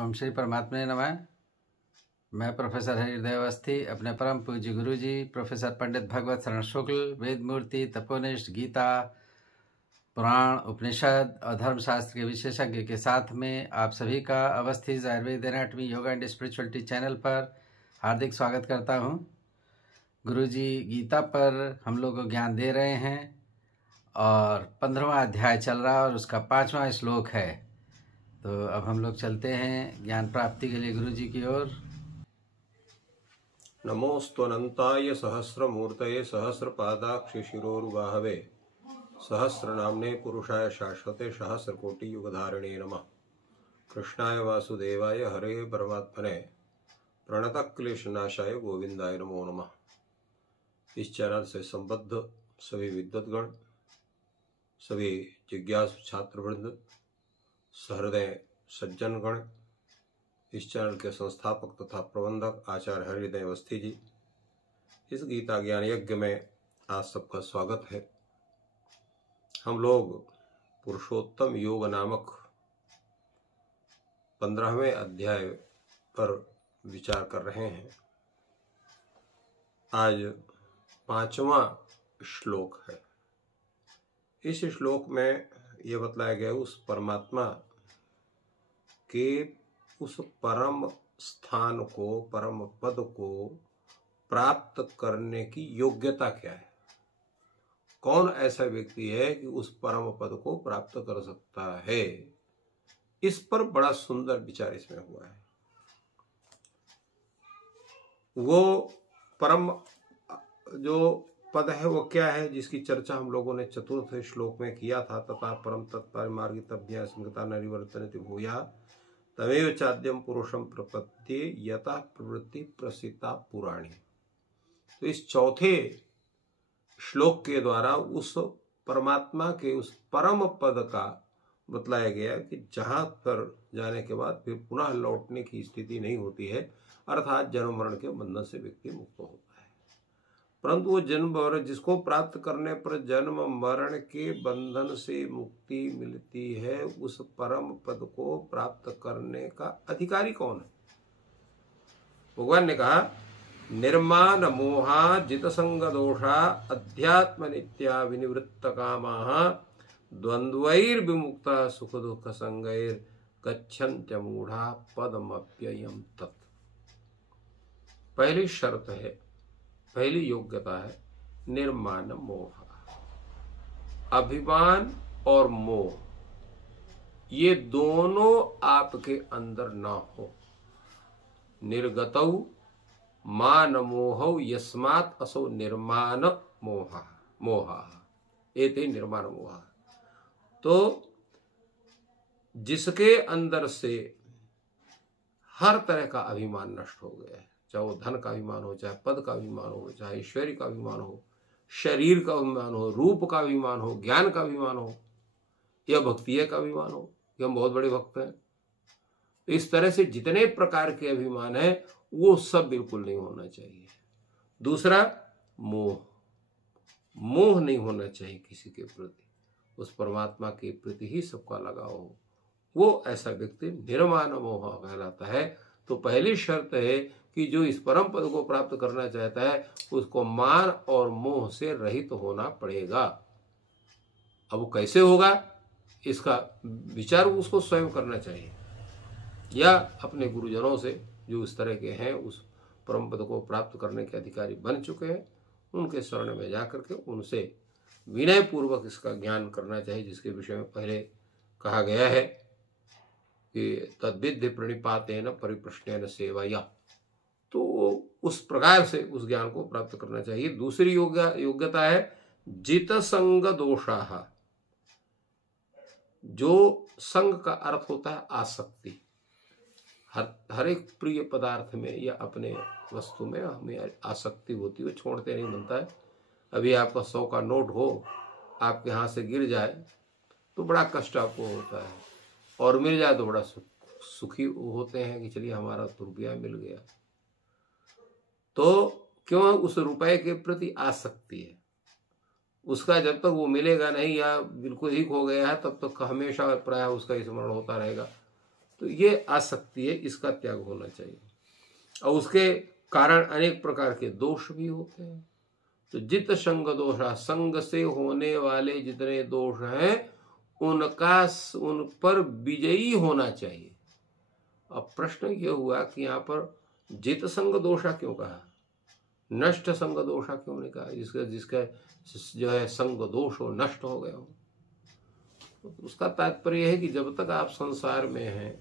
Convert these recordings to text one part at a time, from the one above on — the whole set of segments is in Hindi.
ओम श्री परमात्मा नमः। मैं प्रोफेसर हरिहृदय अवस्थी अपने परम पूज्य गुरु जी प्रोफेसर पंडित भगवत शरण शुक्ल वेद मूर्ति तपोनिष्ठ गीता पुराण उपनिषद और धर्मशास्त्र के विशेषज्ञ के साथ में आप सभी का Awasthi Ayurveda anatomy yoga and spirituality channel पर हार्दिक स्वागत करता हूं। गुरु जी गीता पर हम लोग को ज्ञान दे रहे हैं और 15वां अध्याय चल रहा है और उसका 5वां श्लोक है। तो अब हम लोग चलते हैं ज्ञान प्राप्ति के लिए गुरु जी की ओर। नमोऽस्त्वनन्ताय सहस्रमूर्तये सहस्रपादाक्षि शिरोरुबाहवे सहस्रनाम्ने पुरुषाय शाश्वते सहस्रकोटियुगधारिणे नमः। कृष्णाय वासुदेवाय हरे परमात्मने प्रणतक्लेशनाशाय गोविंदाय नमो नमः। इस चैनल से संबद्ध सभी विद्वद्गण, सभी जिज्ञासु छात्रवृंद, सहृदय सज्जनगण, इस चैनल के संस्थापक तथा प्रबंधक आचार्य हरिहृदय अवस्थी जी, इस गीता ज्ञान यज्ञ में आप सबका स्वागत है। हम लोग पुरुषोत्तम योग नामक 15वें अध्याय पर विचार कर रहे हैं। आज 5वां श्लोक है। इस श्लोक में यह बतलाया गया उस परमात्मा के उस परम स्थान को, परम पद को प्राप्त करने की योग्यता क्या है। कौन ऐसा व्यक्ति है कि उस परम पद को प्राप्त कर सकता है। इस पर बड़ा सुंदर विचार इसमें हुआ है। वो परम जो पद है वो क्या है, जिसकी चर्चा हम लोगों ने चतुर्थ श्लोक में किया था। तथा परम तत्परिमार्गी तज्ञा स्मृता नरिवर्तनति भूया तमेव चाद्यम पुरुषम प्रपद्ये यथा प्रवृत्ति प्रसिता पुराणी। तो इस चौथे श्लोक के द्वारा उस परमात्मा के उस परम पद का बतलाया गया कि जहां पर जाने के बाद फिर पुनः लौटने की स्थिति नहीं होती है, अर्थात जन्म मरण के बंधन से व्यक्ति मुक्त होता है। परंतु वो जन्म मरण जिसको प्राप्त करने पर जन्म मरण के बंधन से मुक्ति मिलती है, उस परम पद को प्राप्त करने का अधिकारी कौन है। भगवान ने कहा निर्माण मोहा जित संग दोषा अध्यात्म नित्या विनिवृत्त कामा द्वंद्वैर विमुक्ता सुख दुख संगैर गच्छन्त्य मूढ़ा पदमप्ययम तत्। पहली शर्त है, पहली योग्यता है निर्माण मोह। अभिमान और मोह ये दोनों आपके अंदर ना हो। निर्गतौ मान मोहौ यस्मात् असौ निर्माण मोहा एते निर्माण मोहा। तो जिसके अंदर से हर तरह का अभिमान नष्ट हो गया है, चाहे वो धन का अभिमान हो, चाहे पद का अभिमान हो, चाहे ऐश्वर्य का अभिमान हो, शरीर का अभिमान हो, रूप का अभिमान हो, ज्ञान का अभिमान हो, या भक्ति का अभिमान हो कि हम बहुत बड़े भक्त हैं। इस तरह से जितने प्रकार के अभिमान है वो सब बिल्कुल नहीं होना चाहिए। दूसरा मोह, मोह नहीं होना चाहिए किसी के प्रति, उस परमात्मा के प्रति ही सबका लगाव हो। वो ऐसा व्यक्ति निर्माण मोह कहलाता है। तो पहली शर्त है कि जो इस परम पद को प्राप्त करना चाहता है उसको मान और मोह से रहित होना पड़ेगा। अब वो कैसे होगा इसका विचार उसको स्वयं करना चाहिए, या अपने गुरुजनों से जो इस तरह के हैं, उस परम पद को प्राप्त करने के अधिकारी बन चुके हैं, उनके शरण में जाकर के उनसे विनय पूर्वक इसका ज्ञान करना चाहिए, जिसके विषय में पहले कहा गया है कि तद्विद्धि प्रणिपातेन परिप्रश्नेन सेवया। तो उस प्रकार से उस ज्ञान को प्राप्त करना चाहिए। दूसरी योग्यता है जित संग दोषाः। जो संग का अर्थ होता है आसक्ति। हर एक प्रिय पदार्थ में या अपने वस्तु में हमें आसक्ति होती है, छोड़ते नहीं बनता है। अभी आपका 100 का नोट हो, आपके हाथ से गिर जाए तो बड़ा कष्ट आपको होता है, और मिल जाए तो बड़ा सुखी होते हैं कि चलिए हमारा तो रुपया मिल गया। तो क्यों उस रुपए के प्रति आसक्ति है। उसका जब तक वो मिलेगा नहीं या बिल्कुल ही खो गया है तब तक हमेशा प्रायः उसका स्मरण होता रहेगा। तो ये आसक्ति है, इसका त्याग होना चाहिए। और उसके कारण अनेक प्रकार के दोष भी होते हैं। तो जित संग दोषा, संग से होने वाले जितने दोष हैं उन पर विजयी होना चाहिए। अब प्रश्न ये हुआ कि यहाँ पर जित संग दोषा क्यों कहा, नष्ट संग दोषा क्यों नहीं कहा, जिसका जो है संग दोष हो नष्ट हो गया हो। तो उसका तात्पर्य है कि जब तक आप संसार में हैं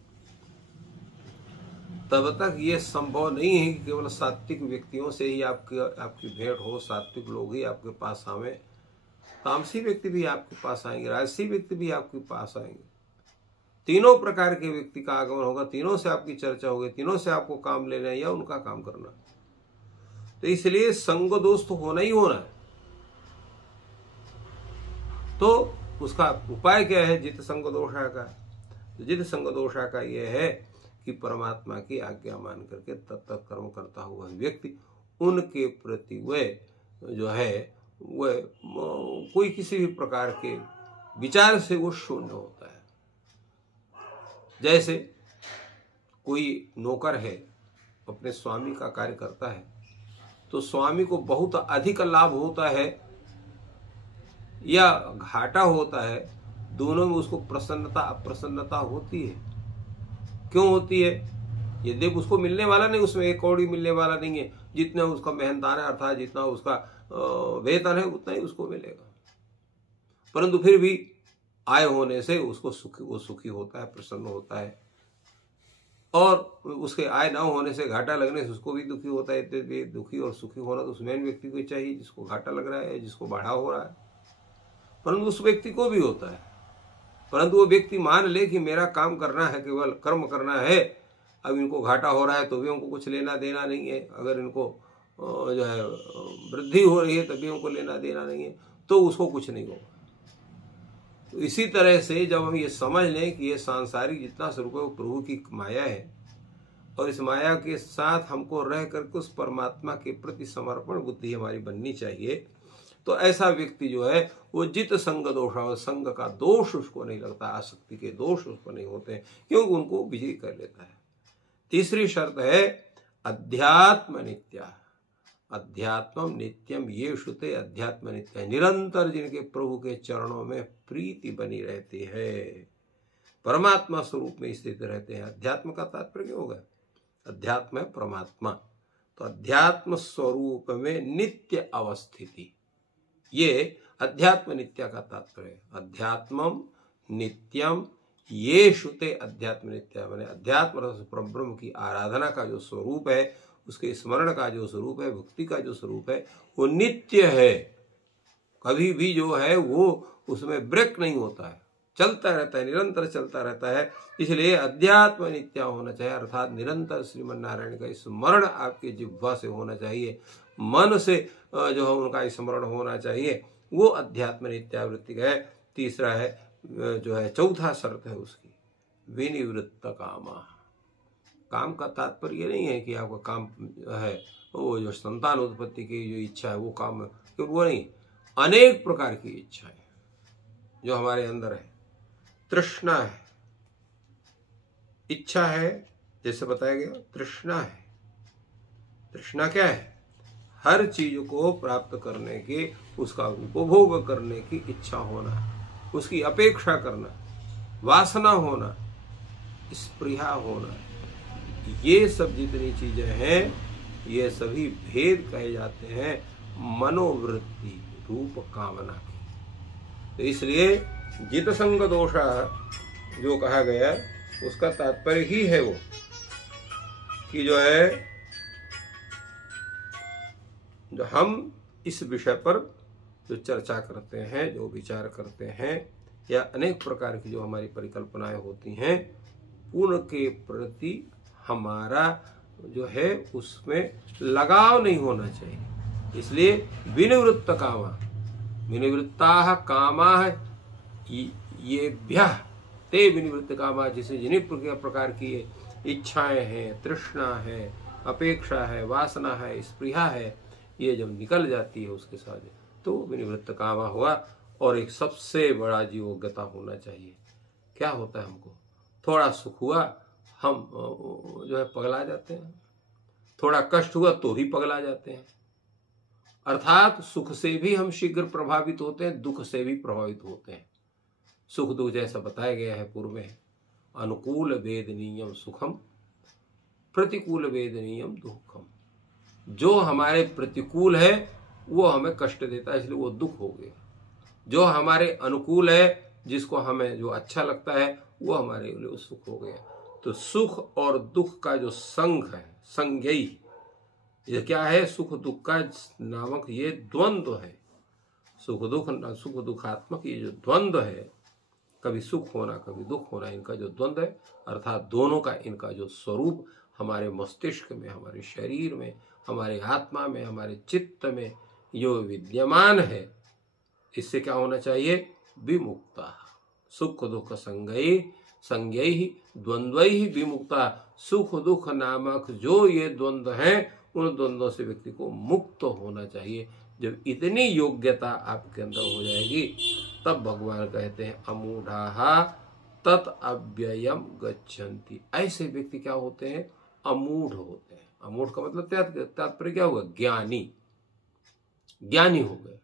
तब तक ये संभव नहीं है कि केवल सात्विक व्यक्तियों से ही आपकी भेंट हो, सात्विक लोग ही आपके पास आवे। तामसी व्यक्ति भी आपके पास आएंगे, राजसी व्यक्ति भी आपके पास आएंगे। तीनों प्रकार के व्यक्ति का आगमन होगा, तीनों से आपकी चर्चा होगी, तीनों से आपको काम लेना है या उनका काम करना। तो इसलिए संग दोष तो होना ही होना है। तो उसका उपाय क्या है जित संग दोषा का? जित संग दोषा का यह है कि परमात्मा की आज्ञा मान करके तत्त कर्म करता हुआ व्यक्ति उनके प्रति वह जो है वह कोई किसी भी प्रकार के विचार से वो शून्य होता है। जैसे कोई नौकर है, अपने स्वामी का कार्य करता है, तो स्वामी को बहुत अधिक लाभ होता है या घाटा होता है, दोनों में उसको प्रसन्नता अप्रसन्नता होती है। क्यों होती है? यदि उसको मिलने वाला नहीं, उसमें एक कौड़ी मिलने वाला नहीं है, जितना उसका मेहनताना है अर्थात जितना उसका वेतन है उतना ही उसको मिलेगा, परंतु फिर भी आय होने से उसको सुखी होता है, प्रसन्न होता है। और उसके आय ना होने से, घाटा लगने से उसको भी दुखी होता है। इतने दुखी और सुखी होना तो उस मेन व्यक्ति को ही चाहिए जिसको घाटा लग रहा है, जिसको बढ़ा हो रहा है, परंतु उस व्यक्ति को भी होता है। परंतु वो व्यक्ति मान ले कि मेरा काम करना है, केवल कर्म करना है, अब इनको घाटा हो रहा है तो भी उनको कुछ लेना देना नहीं है, अगर इनको जो है वृद्धि हो रही है तभी उनको लेना देना नहीं है, तो उसको कुछ नहीं होगा। तो इसी तरह से जब हम ये समझ लें कि ये सांसारिक जितना स्वरूप है वो प्रभु की माया है, और इस माया के साथ हमको रह करके उस परमात्मा के प्रति समर्पण बुद्धि हमारी बननी चाहिए, तो ऐसा व्यक्ति जो है वो जित संग दोषा, संग का दोष उसको नहीं लगता, आसक्ति के दोष उसको नहीं होते, क्योंकि उनको विजय कर लेता है। तीसरी शर्त है अध्यात्म नित्या, अध्यात्मम नित्यम ये श्रुते अध्यात्म नित्य, निरंतर जिनके प्रभु के चरणों में प्रीति बनी रहती है, परमात्मा स्वरूप में स्थित रहते हैं। अध्यात्म का तात्पर्य क्या होगा? अध्यात्म है परमात्मा, तो अध्यात्म स्वरूप में नित्य अवस्थिति, ये अध्यात्म नित्य का तात्पर्य है। अध्यात्मम नित्यम ये श्रुते अध्यात्म नित्य, मैंने अध्यात्म रस ब्रह्म की आराधना का जो स्वरूप है, उसके स्मरण का जो स्वरूप है, भक्ति का जो स्वरूप है, वो नित्य है, कभी भी जो है वो उसमें ब्रेक नहीं होता है, चलता रहता है, निरंतर चलता रहता है। इसलिए अध्यात्म नित्य होना चाहिए, अर्थात निरंतर श्रीमन नारायण का स्मरण आपके जिह्वा से होना चाहिए, मन से जो है उनका स्मरण होना चाहिए, वो अध्यात्म नित्यावृत्ति है। तीसरा है जो है चौथा शर्त है उसकी विनिवृत्त कामा। काम का तात्पर्य नहीं है कि आपका काम है वो जो संतान उत्पत्ति की जो इच्छा है वो काम, क्योंकि वो नहीं, अनेक प्रकार की इच्छाएं जो हमारे अंदर है, तृष्णा है, इच्छा है, जैसे बताया गया तृष्णा है। तृष्णा क्या है? हर चीज को प्राप्त करने की, उसका उपभोग करने की इच्छा होना, उसकी अपेक्षा करना, वासना होना, स्पृहा होना, ये सब जितनी चीजें हैं ये सभी भेद कहे जाते हैं मनोवृत्ति रूप कामना के। तो इसलिए जित संग दोषा जो कहा गया उसका तात्पर्य ही है वो कि जो है जो हम इस विषय पर जो चर्चा करते हैं, जो विचार करते हैं, या अनेक प्रकार की जो हमारी परिकल्पनाएं होती हैं, उनके प्रति हमारा जो है उसमें लगाव नहीं होना चाहिए। इसलिए विनिवृत्त कामा, विनिवृत्ता कामा ये भ्यः ते विनिवृत्त कामा, जिसे जिन्हीं प्रकार की इच्छाएं हैं, तृष्णा है, अपेक्षा है, वासना है, स्पृहा है, ये जब निकल जाती है उसके साथ तो विनिवृत्त कामा हुआ। और एक सबसे बड़ा जीवोग्यता होना चाहिए। क्या होता है? हमको थोड़ा सुख हुआ हम जो है पगला जाते हैं, थोड़ा कष्ट हुआ तो ही पगला जाते हैं। अर्थात सुख से भी हम शीघ्र प्रभावित होते हैं, दुख से भी प्रभावित होते हैं। सुख दुख जैसा बताया गया है पूर्व में, अनुकूल वेदनीयम सुखम प्रतिकूल वेदनीयम दुखम। जो हमारे प्रतिकूल है वो हमें कष्ट देता है, इसलिए वो दुख हो गया। जो हमारे अनुकूल है, जिसको हमें जो अच्छा लगता है, वो हमारे लिए सुख हो गया। तो सुख और दुख का जो संग है, संज्ञेय, ये क्या है? सुख दुख का नामक ये द्वंद्व है। सुख दुखात्मक ये जो द्वंद्व है, कभी सुख होना कभी दुख होना, इनका जो द्वंद्व है, अर्थात दोनों का इनका जो स्वरूप हमारे मस्तिष्क में, हमारे शरीर में, हमारे आत्मा में, हमारे चित्त में जो विद्यमान है, इससे क्या होना चाहिए? विमुक्ता। सुख दुख संज्ञैः द्वंद्वैः विमुक्ता। सुख दुख नामक जो ये द्वंद्व हैं, उन द्वंद्वों से व्यक्ति को मुक्त होना चाहिए। जब इतनी योग्यता आपके अंदर हो जाएगी, तब भगवान कहते हैं अमूढ़ाः तत् अव्ययम गच्छन्ति। ऐसे व्यक्ति क्या होते हैं? अमूढ़ होते हैं। अमूढ़ का मतलब तात्पर्य क्या हुआ? ज्ञानी, ज्ञानी हो गए।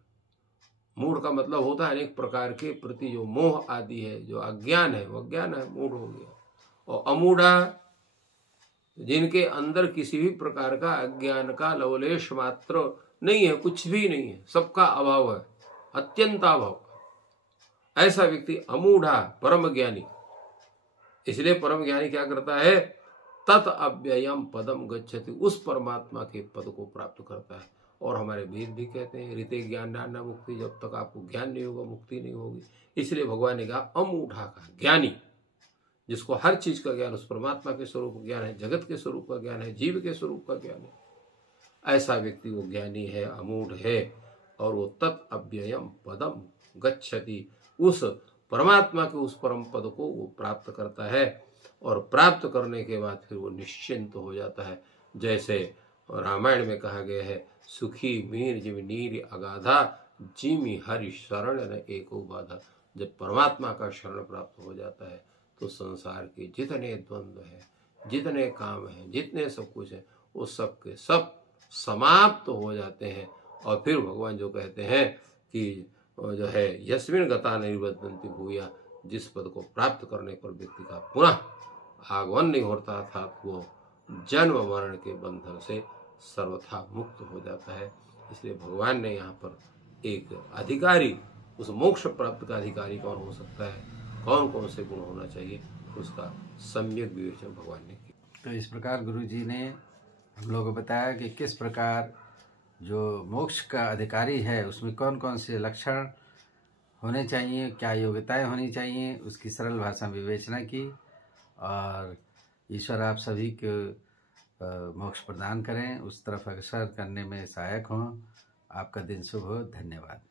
मूढ़ का मतलब होता है अनेक प्रकार के प्रति जो मोह आदि है, जो अज्ञान है, वो अज्ञान है, मूढ़ हो गया। और अमूढ़ा, जिनके अंदर किसी भी प्रकार का अज्ञान का लवलेश मात्र नहीं है, कुछ भी नहीं है, सबका अभाव है, अत्यंत अभाव, ऐसा व्यक्ति अमूढ़ा परम ज्ञानी। इसलिए परम ज्ञानी क्या करता है? तत् अव्ययम पदम गच्छति, उस परमात्मा के पद को प्राप्त करता है। और हमारे वेद भी कहते हैं ऋते ज्ञानान्न मुक्ति, जब तक आपको ज्ञान नहीं होगा मुक्ति नहीं होगी। इसलिए भगवान ने कहा अमूढ़ा का ज्ञानी, जिसको हर चीज का ज्ञान, उस परमात्मा के स्वरूप ज्ञान है, जगत के स्वरूप का ज्ञान है, जीव के स्वरूप का ज्ञान है, ऐसा व्यक्ति वो ज्ञानी है, अमूढ़ है। और वो तत् अव्ययम पदम गच्छति, उस परमात्मा के उस परम पद को वो प्राप्त करता है। और प्राप्त करने के बाद फिर वो निश्चिंत हो जाता है। जैसे रामायण में कहा गया है, सुखी मीर जिम नीर अगाधा, जिमि हरि शरण न एको बाधा। जब परमात्मा का शरण प्राप्त हो जाता है, तो संसार के जितने द्वंद्व हैं, जितने काम हैं, जितने सब कुछ है, वो सब के सब समाप्त हो जाते हैं। और फिर भगवान जो कहते हैं कि जो है यस्मिन् गता निर्बद्धन्ति भूया, जिस पद को प्राप्त करने पर व्यक्ति का पुनः आगमन नहीं होता, अर्थात वो जन्म मरण के बंधन से सर्वथा मुक्त हो जाता है। इसलिए भगवान ने यहाँ पर एक अधिकारी, उस मोक्ष प्राप्त का अधिकारी कौन हो सकता है, कौन कौन से गुण होना चाहिए, उसका सम्यक विवेचन भगवान ने किया। तो इस प्रकार गुरु जी ने हम लोगों को बताया कि किस प्रकार जो मोक्ष का अधिकारी है, उसमें कौन कौन से लक्षण होने चाहिए, क्या योग्यताएं होनी चाहिए, उसकी सरल भाषा में विवेचना की। और ईश्वर आप सभी को मोक्ष प्रदान करें, उस तरफ अग्रसर करने में सहायक हों। आपका दिन शुभ हो। धन्यवाद।